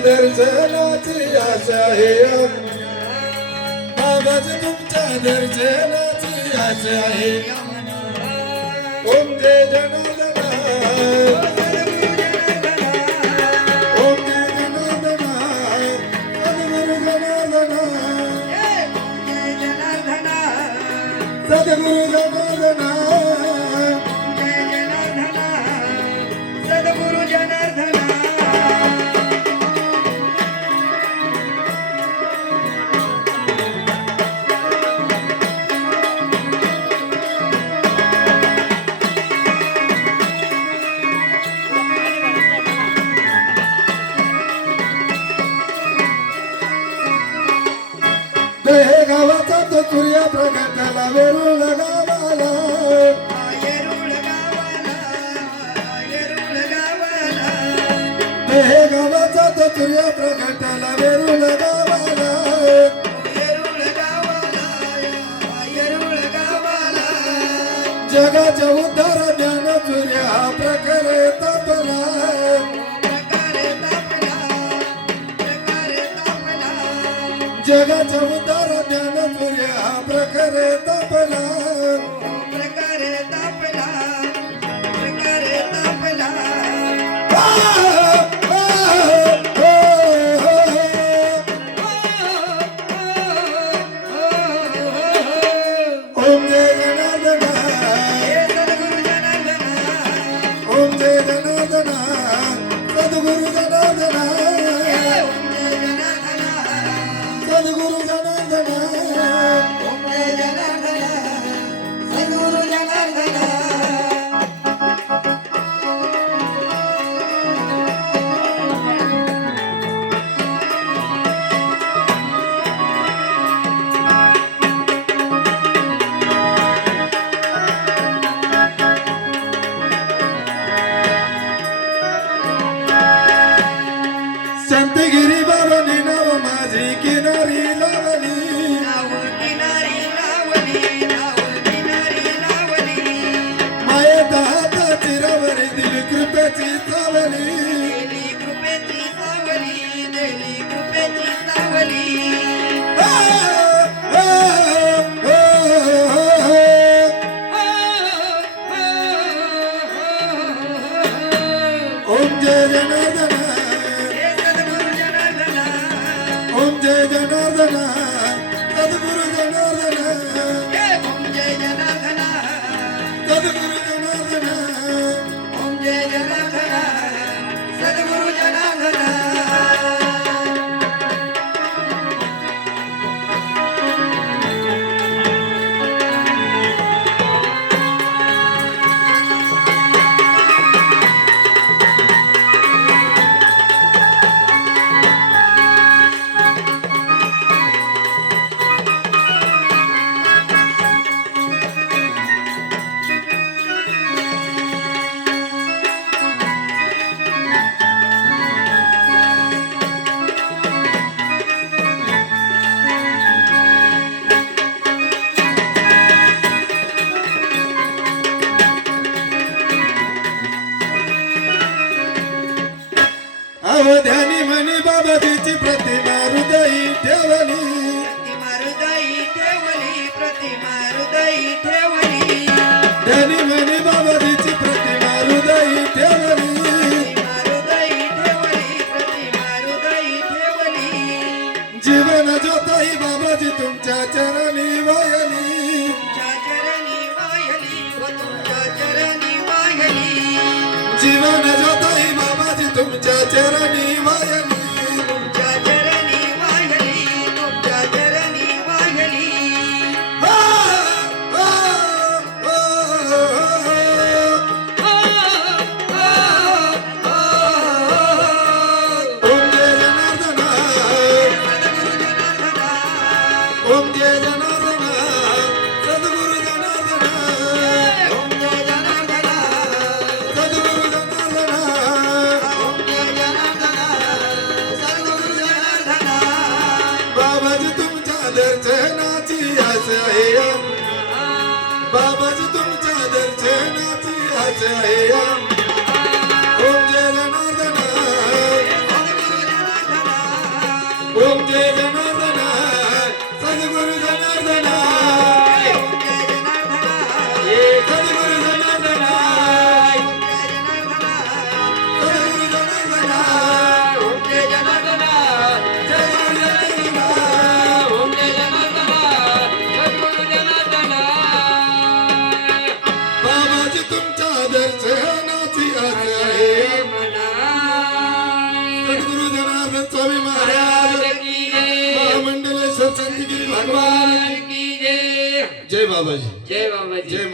दर्शनाची आशा हे बाबाजी तुमच्या दर्शनाची आशा आहे. ओम जय जना हे गावाचा तो सूर्य प्रगटाला वेरूळ गावाला. येरुळ हे गावाचा तो सूर्य प्रगटाला वेरूळ गावाला. जगाच्या उद्धार ज्ञान सूर्य हा प्रकारे तपला जगाच्या उद्धार ज्ञान सूर्य प्रकारे तपला. प्रकारे तापला. कृपेची चावली देली कृपेची सावली देली कृपेची सावली आ, आ, अवध्यानी म्हणे बाबाजीची प्रतिमा हृदयी ठेवली. प्रतिमा हृदयी ठेवली प्रतिमा हृदयी ठेवली. ध्यानी म्हणे बाबाजीची प्रतिमा हृदयी ठेवली. प्रतिमा हृदयी ठेवली प्रतिमा हृदयी ठेवली. जीवन जोताई बाबाजी तुमच्या चरणी वयली तुमच्या चरणी व तुमच्या चरणी वाहिली. जीवन तुमच्या बाबाजी तुमच्या दर्शनाची आस आहे ओम जय जनार्दन બાબાજી. જય બાબાજી. જય